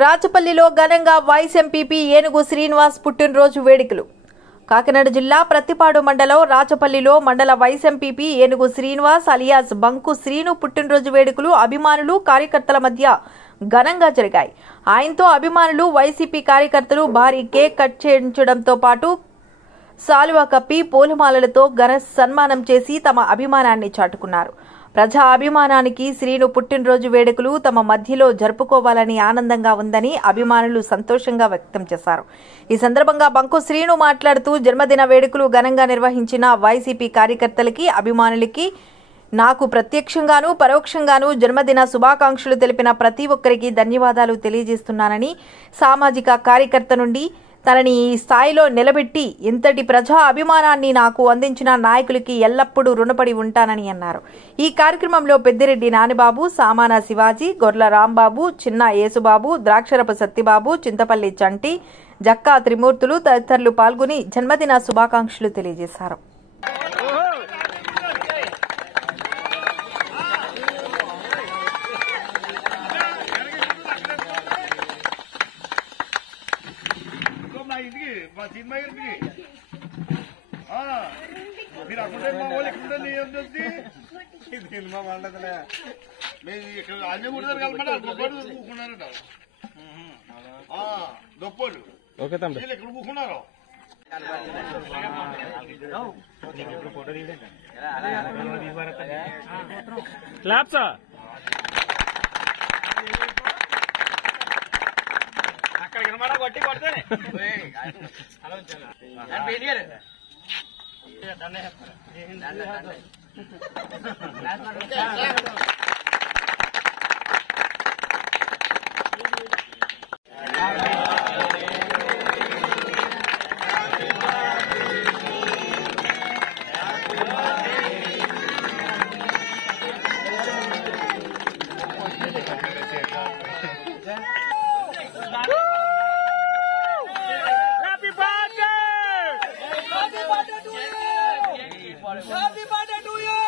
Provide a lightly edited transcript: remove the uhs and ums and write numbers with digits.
రాచపల్లిలో ఘనంగా vice MPP ఏనుగు శ్రీనివాస్ పుట్టినరోజు వేడుకలు. కాకినాడ జిల్లా ప్రత్తిపాడు మండలం రాచపల్లిలో మండల వైస్ ఎంపీపీ ఏనుగు శ్రీనివాస్ అలియాస్ బంకు శ్రీను పుట్టినరోజు వేడుకలు అభిమానులు కార్యకర్తల మధ్య ఘనంగా జరిగాయి. ఆయనతో అభిమానులు వైసీపీ కార్యకర్తలు భారీ కేక్ కట్ చేయించడంతో పాటు సాలువా కప్పి పూలమాలలతో ఘన సన్మానం చేసి తమ అభిమానాన్ని చాటుకున్నారు. ప్రజా అభిమానానికి శ్రీను పుట్టినరోజు వేడుకలు తమ మధ్యలో జరుపుకోవాలని ఆనందంగా ఉందని అభిమానులు సంతోషంగా వ్యక్తం చేశారు. ఈ సందర్భంగా బంకు శ్రీను మాట్లాడుతూ జన్మదిన వేడుకలు ఘనంగా నిర్వహించిన వైసీపీ కార్యకర్తలకి అభిమానులకి నాకు ప్రత్యక్షంగాను పరోక్షంగాను జన్మదిన శుభాకాంక్షలు తెలిపిన ప్రతి ఒక్కరికి ధన్యవాదాలు తెలియజేస్తున్నానని, సామాజిక కార్యకర్త నుండి తనని ఈ స్థాయిలో నిలబెట్టి ఇంతటి ప్రజా అభిమానాన్ని నాకు అందించిన నాయకులకి ఎల్లప్పుడూ రుణపడి ఉంటానని అన్నారు. ఈ కార్యక్రమంలో పెద్దిరెడ్డి నానిబాబు, సామాన శివాజీ, గొర్ల రాంబాబు, చిన్న యేసుబాబు, ద్రాక్షరపు సత్తిబాబు, చింతపల్లి చంటి, జక్కా త్రిమూర్తులు తదితరులు పాల్గొని జన్మదిన శుభాకాంక్షలు తెలియజేశారు. మీరు అక్కడ మా వాళ్ళు ఎక్కడ సినిమా వాళ్ళలే మేము ఇక్కడ అన్ని కూడా కూకున్నారంట దొప్పోళ్ళు ఎక్కడ కూకున్నారు. అక్కడ కనమాట కొట్టి కొడతానే Happy birthday to you! Happy birthday to you!